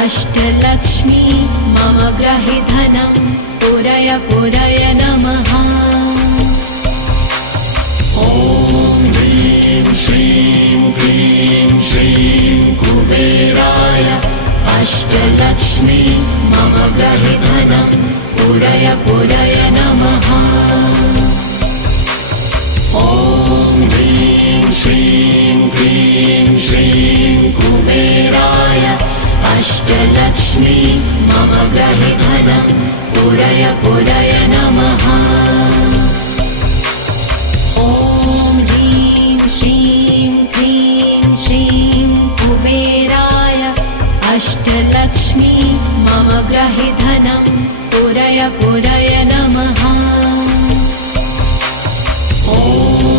अष्टलक्ष्मी मम ग्रहे धनं पुरय पुरय नमः। ॐ ह्रीं श्रीं क्लीं श्रीं कुबेराय अष्टलक्ष्मी मम ग्रहे धनं पुरय पुरय नमः। ॐ ह्रीं श्रीं क्लीं श्रीं कुबेराय अष्टलक्ष्मी मम ग्रहे धनं पुरय पुरय नमः। ॐ ह्रीं श्रीं क्लीं श्रीं कुबेराय अष्टलक्ष्मी मम ग्रहे धनं पुरय पुरय नमः।